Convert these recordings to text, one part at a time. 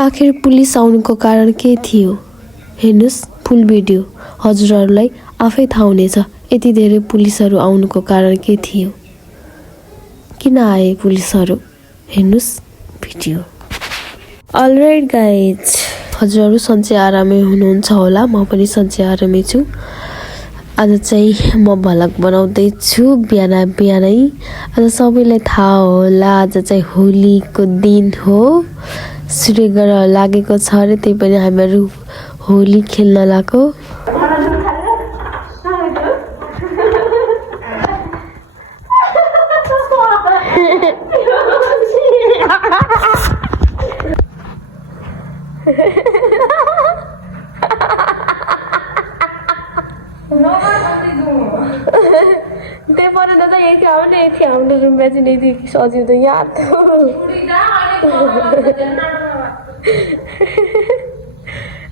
आखिर पुलिस आउनुको कारण के थियो? हेर्नुस् फुल भिडियो, हजुरहरूलाई आफै थाहा हुनेछ यति धेरै पुलिसहरू आउनुको कारण के थियो। किन आए पुलिसहरू? हेर्नुस् भिडियो। अलराइट गाइज, हजुरहरू सन्चै आरामै हुनुहुन्छ होला, म पनि सन्चै आरामै छु। आज चाहिँ म भ्लग बनाउँदैछु बिहानै। आज सबैलाई थाहा होला आज चाहिँ होलीको दिन हो। सूर्य ग्रहण लागेको छ अरे, त्यही पनि हामीहरू होली खेल्न लागेको। त्यही पर दादा यति हाम्रो रुममा चाहिँ यति सजिलो याद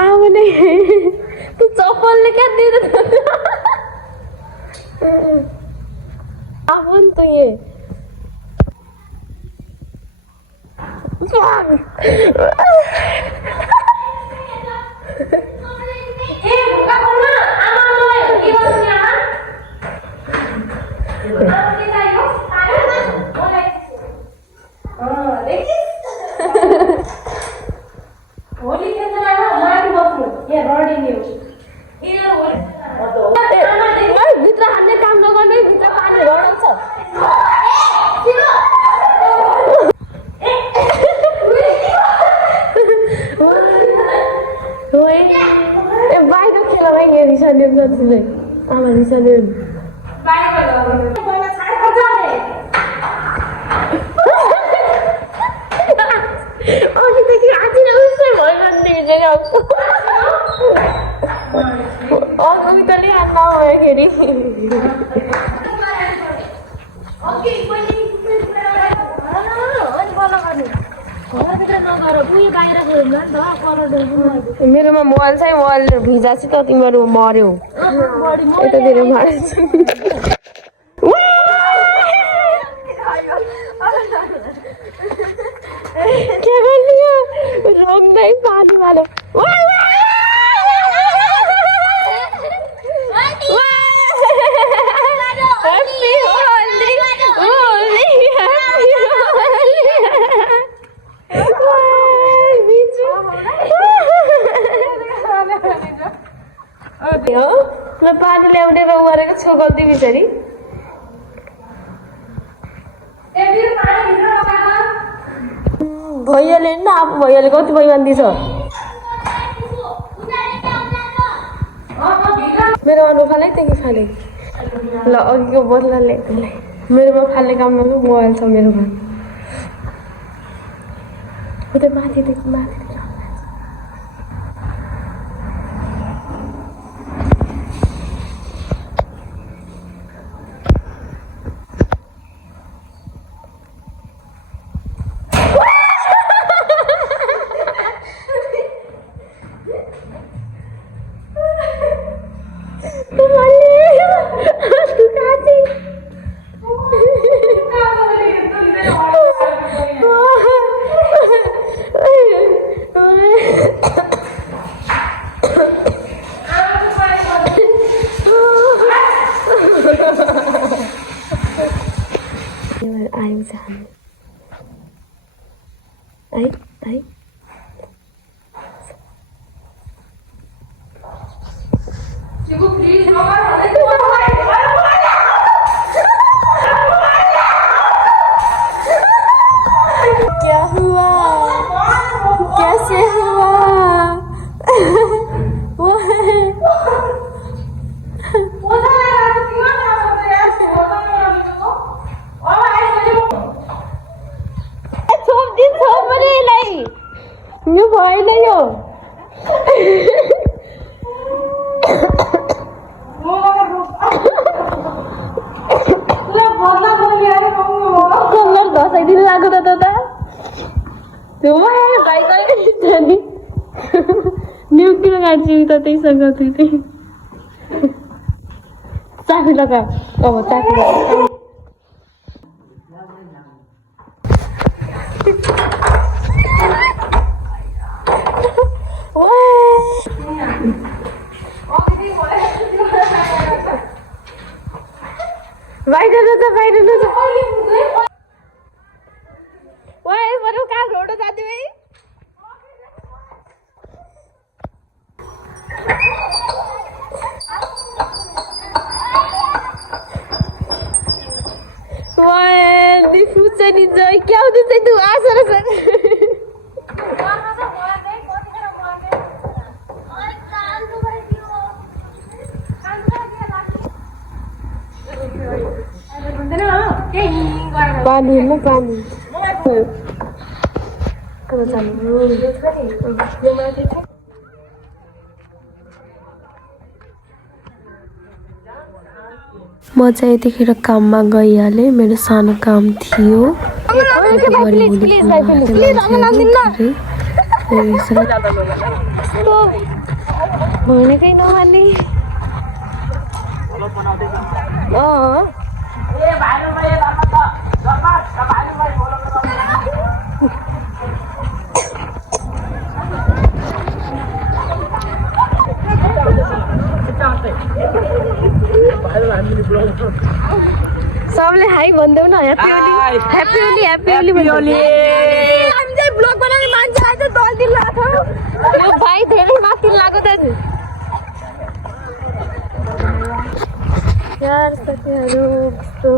आउने तँ चप्पलले क्या दिँदैन आफू नि त ये भित्र हाल्ने काम नगर्ने भित्र पानी रडाउँछ बाहिर खेला भाइ रिसाले जतिले आमा रिसाले अघिदेखि आजै उसै भयो अघि त लिहाल्न आउँदाखेरि मेरोमा मोबाइल छ, मोबाइल भिजाएपछि त तिमीहरू मर्यौ यतातिर मारेछ। के गर्नु रोक्दै पानी माले ल पानी ल्याउने रौ गरेको छु गल्ती बिचारी भैयाले नि आफू भैयाले कति बैमान दिन्छ मेरो अनु खाले त्यही खाले ल अघिको बोतलले मेरोमा खाने काम नगर्नु मोबाइल छ मेरोमा उतै माथिदेखि माथि क्या हुआ कैसे हुआ यो भएन यो कलर घसाइदिनु लाग्यो त भाइ कहिले नि न्युतिर गाड्छु त त्यहीसँग त्यही चाफी लगा अब चाफी लगा पानी हेर्नु पानी म चाहिँ यतिखेर काममा गइहालेँ। मेरो सानो काम थियो। भनेकै नमान्ने सबले हाई भन्देऊ न। ह्याप्पी होली ह्याप्पी होली हामी चाहिँ ब्लग बनाउने मान्छेलाई चाहिँ दल दिन लाग्छ। यो भाइ धेरै माथि लाग्यो दाजु यार साथीहरू। कस्तो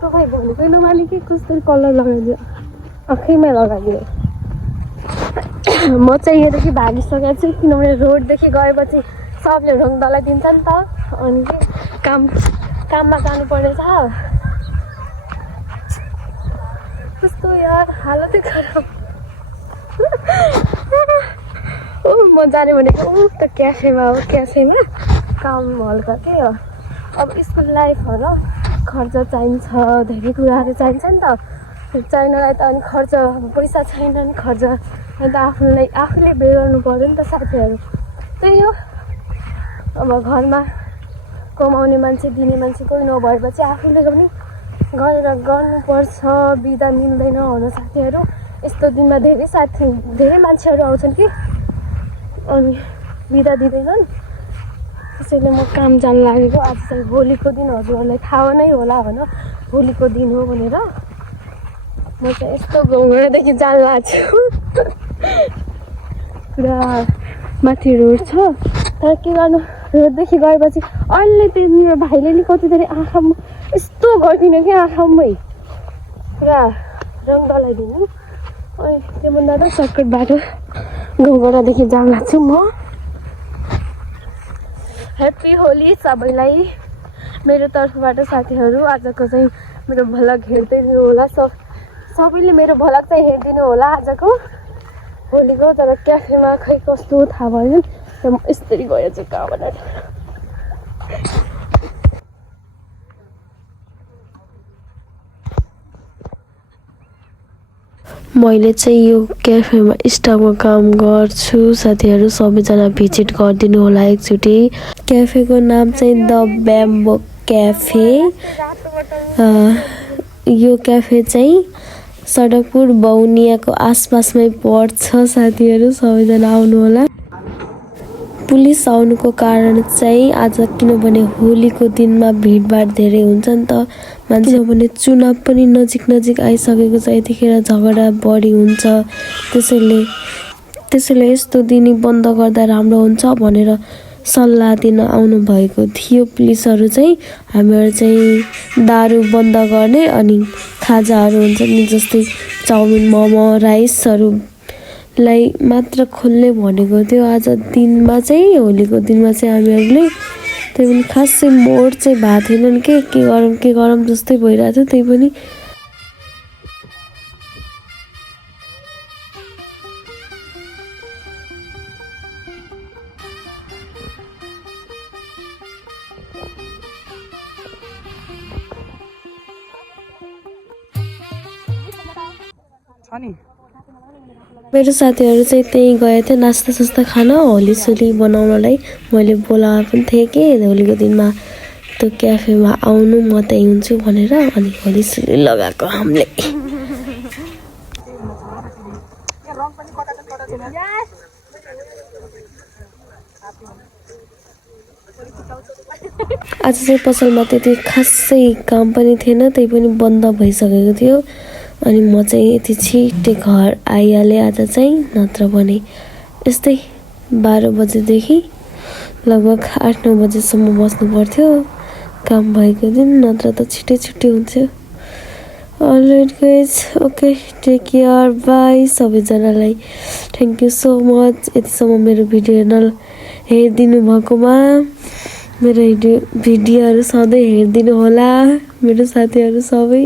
तपाईँ भनेकै नमाने कि कस्तो कलर लगाइदियो आँखैमा लगाइदियो। म चाहिँ योदेखि भागिसकेको छु किनभने रोडदेखि गएपछि सबले रङ दलाइदिन्छ नि त। अनि काममा जानुपर्ने छ। कस्तो यार हालतै खराब। म जाने भनेको त क्याफेमा हो। क्याफेमा काम हल्का के हो। अब स्कुल लाइफ हो र खर्च चाहिन्छ धेरै कुराहरू चाहिन्छ नि त। चाहिनलाई त अनि खर्च पैसा छैन नि खर्च अन्त आफूले बेहोर्नु पर्यो नि त साथीहरू। त्यही हो अब घरमा कमाउने मान्छे दिने मान्छे कोही नभएपछि आफूले पनि गरेर गर्नुपर्छ। बिदा मिल्दैन हुन साथीहरू। यस्तो दिनमा धेरै मान्छेहरू आउँछन् कि अनि बिदा दिँदैनन्। त्यसैले म काम जान लागेको। आज चाहिँ होलीको दिन हजुरहरूलाई थाहा नै होला होइन होलीको दिन हो भनेर। म चाहिँ यस्तो गाउँघरदेखि जान लाग्छु। पुरा माथि रोड छ तर के गर्नु रोडदेखि गएपछि अहिले त्यो मेरो भाइले नि कति धेरै आँखामा यस्तो गरिदिनु कि आँखामै पुरा रङ दलाइदिनु। अनि त्योभन्दा त सर्टकट बाटो गाउँघरदेखि जान लाग्छु म। ह्याप्पी होली सबैलाई मेरो तर्फबाट साथीहरू। आजको चाहिँ मेरो भ्लग हेर्दै होला सबैले मेरो भ्लग चाहिँ हेरिदिनु होला आजको होलीको। तर क्याफेमा खै कस्तो थाहा भएन र म यसरी गएछु कहाँबाट। मैले चाहिँ यो क्याफेमा स्टाफको काम गर्छु साथीहरू। सबैजना भिजिट गरिदिनु होला एकचोटि। क्याफेको नाम चाहिँ द ब्याम्बो क्याफे। यो क्याफे चाहिँ सडकपुर बौनियाको आसपासमै पर्छ साथीहरू। सबैजना आउनु होला। पुलिस आउनुको कारण चाहिँ आज किनभने होलीको दिनमा भिडभाड धेरै हुन्छ नि त मान्छे। किनभने चुनाव पनि नजिक आइसकेको छ। यतिखेर झगडा बढी हुन्छ। त्यसैले यस्तो दिन बन्द गर्दा राम्रो हुन्छ भनेर सल्लाह दिन आउनु भएको थियो पुलिसहरू चाहिँ। हामीहरू चाहिँ दारू बन्द गर्ने अनि खाजाहरू हुन्छ नि जस्तै चाउमिन मोमो राइसहरूलाई मात्र खोल्ने भनेको थियो आज दिनमा चाहिँ होलीको दिनमा चाहिँ हामीहरूले। त्यही पनि खासै मोड चाहिँ भएको थिएन के गरौँ जस्तै भइरहेको थियो। त्यही पनि मेरो साथीहरू चाहिँ त्यहीँ गएको थियो नास्ता सास्ता खान होलीसोली बनाउनलाई। मैले बोलाएको पनि थिएँ कि होलीको दिनमा त्यो क्याफेमा आउनु म त्यहीँ हुन्छु भनेर। अनि होलीसोली लगाएको हामीले। आज चाहिँ पसलमा त्यति खासै काम पनि थिएन त्यही पनि बन्द भइसकेको थियो। अनि म चाहिँ यति छिट्टै घर आइहालेँ आज चाहिँ। नत्र भने यस्तै 12 बजेदेखि लगभग 8-9 बजेसम्म बस्नु पर्थ्यो काम भएको दिन। नत्र त छिट्टै छुट्टी हुन्थ्यो। Alright guys okay take care bye सबैजनालाई। थ्याङ्क यू सो मच यतिसम्म मेरो भिडियो हेरिदिनु भएकोमा। मेरो भिडियोहरू सधैँ हेरिदिनु होला मेरो साथीहरू सबै।